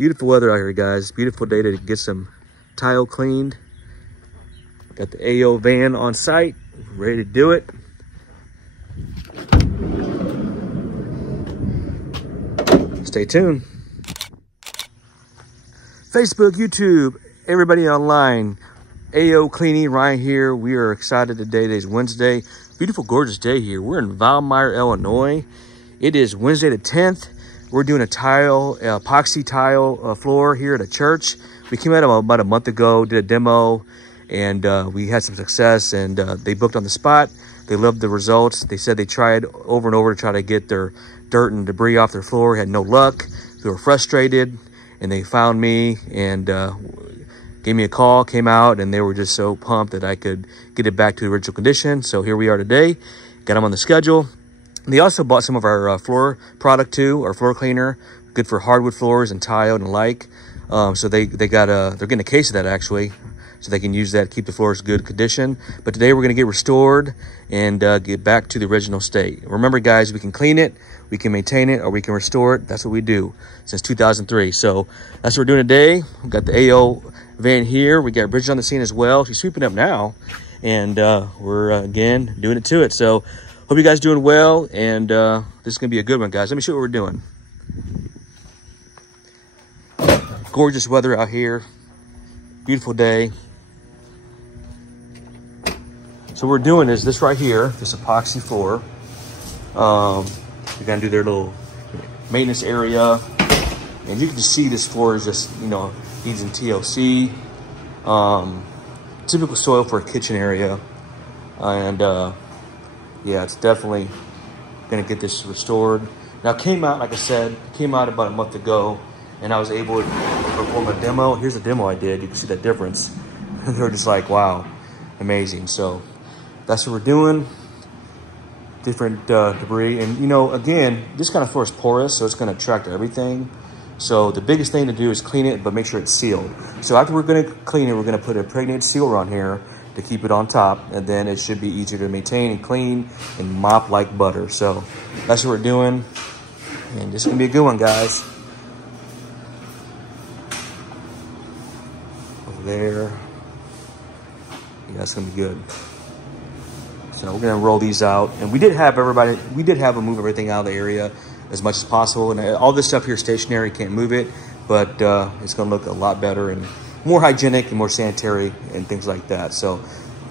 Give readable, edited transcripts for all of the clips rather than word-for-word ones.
Beautiful weather out here, guys. Beautiful day to get some tile cleaned. Got the AO van on site, ready to do it. Stay tuned. Facebook, YouTube, everybody online. AOCleaning right here. We are excited today. Today's Wednesday. Beautiful, gorgeous day here. We're in Valmeyer, Illinois. It is Wednesday the 10th. We're doing a epoxy tile floor here at a church. We came out about a month ago, did a demo, and we had some success, and they booked on the spot. They loved the results. They said they tried over and over to try to get their dirt and debris off their floor, had no luck. They were frustrated, and they found me and gave me a call, came out, and they were just so pumped that I could get it back to the original condition. So here we are today. Got them on the schedule. They also bought some of our floor product too, our floor cleaner, good for hardwood floors and tile and the like. So they're getting a case of that actually, so they can use that, keep the floors in good condition. But today we're gonna get restored and get back to the original state. Remember guys, we can clean it, we can maintain it, or we can restore it. That's what we do since 2003. So that's what we're doing today. We've got the AO van here. We got Bridget on the scene as well. She's sweeping up now, and we're again doing it to it. So hope you guys doing well, and this is gonna be a good one, guys. Let me show you what we're doing. Gorgeous weather out here, beautiful day. So what we're doing is this right here, this epoxy floor. They're gonna do their little maintenance area, and you can just see this floor is just, you know, needs some TLC. Typical soil for a kitchen area, and yeah, it's definitely gonna get this restored. Now, it came out, like I said, it came out about a month ago, and I was able to perform a demo. Here's a demo I did. You can see that difference. They're just like, wow, amazing. So that's what we're doing. Different debris, and you know, again, this kind of floor is porous, so it's gonna attract everything. So the biggest thing to do is clean it, but make sure it's sealed. So after we're gonna clean it, we're gonna put a impregnated sealer on here to keep it on top, and then it should be easier to maintain and clean and mop like butter. So that's what we're doing, and this is gonna be a good one, guys. Over there, yeah, that's gonna be good. So we're gonna roll these out, and we did have them move everything out of the area as much as possible, and all this stuff here is stationary, can't move it, but it's gonna look a lot better and more hygienic and more sanitary and things like that. So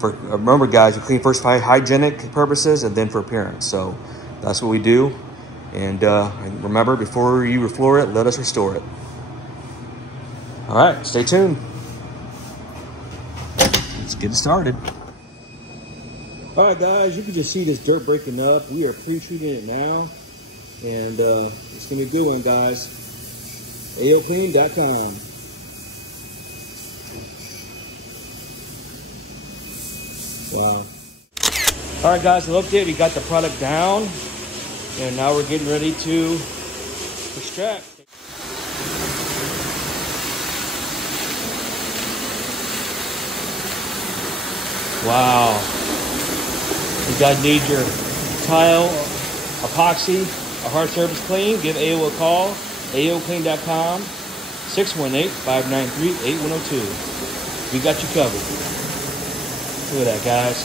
remember guys, we clean first for hygienic purposes and then for appearance. So that's what we do. And remember, before you refloor it, let us restore it. All right, stay tuned. Let's get it started. All right guys, you can just see this dirt breaking up. We are pre-treating it now, and it's gonna be a good one, guys. AOCleaning.com. Wow. All right guys, an update. We got the product down, and now we're getting ready to extract. Wow. You guys need your tile, epoxy, a hard surface clean, give AO a call, AOCleaning.com, 618-593-8102. We got you covered. Look at that, guys.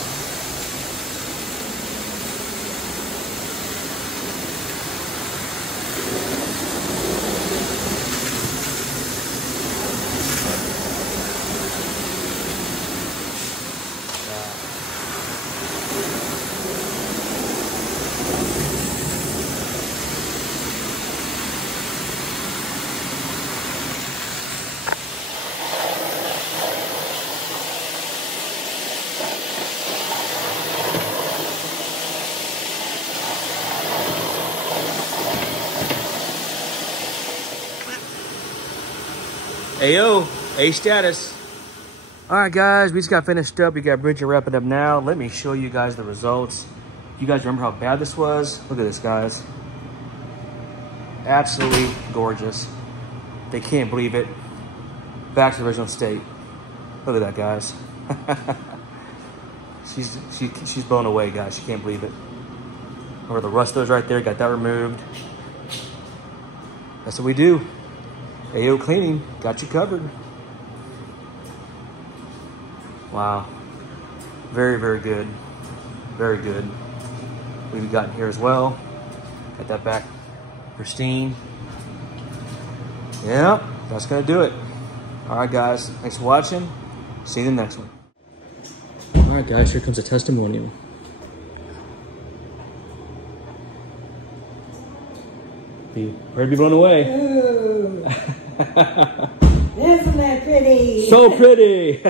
AO, A status. All right, guys, we just got finished up. We got Bridget wrapping up now. Let me show you guys the results. You guys remember how bad this was? Look at this, guys. Absolutely gorgeous. They can't believe it. Back to the original state. Look at that, guys. she's blown away, guys. She can't believe it. Where the rust goes right there, got that removed. That's what we do. AO Cleaning, got you covered. Wow. Very, very good. Very good. We've gotten here as well. Got that back pristine. Yeah, that's gonna do it. All right, guys, thanks for watching. See you in the next one. All right, guys, here comes a testimonial. Be ready to be blown away. Ooh. Isn't that pretty? So pretty.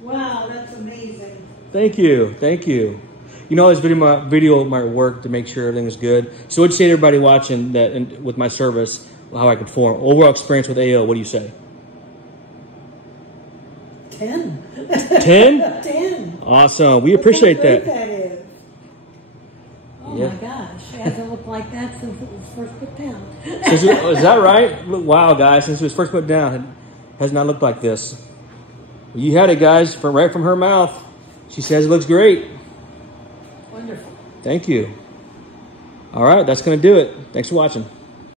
Wow, that's amazing. Thank you, thank you. You know, this video might work to make sure everything is good. So what'd you say to everybody watching that with my service, how I perform? Overall experience with AO, what do you say? 10. 10? 10. Awesome, we appreciate that. That is. Oh yeah. my gosh, it hasn't looked like that since it was first put down. Is that right? Wow, guys, since it was first put down, it has not looked like this. You had it, guys, right from her mouth. She says it looks great. Wonderful. Thank you. All right, that's going to do it. Thanks for watching.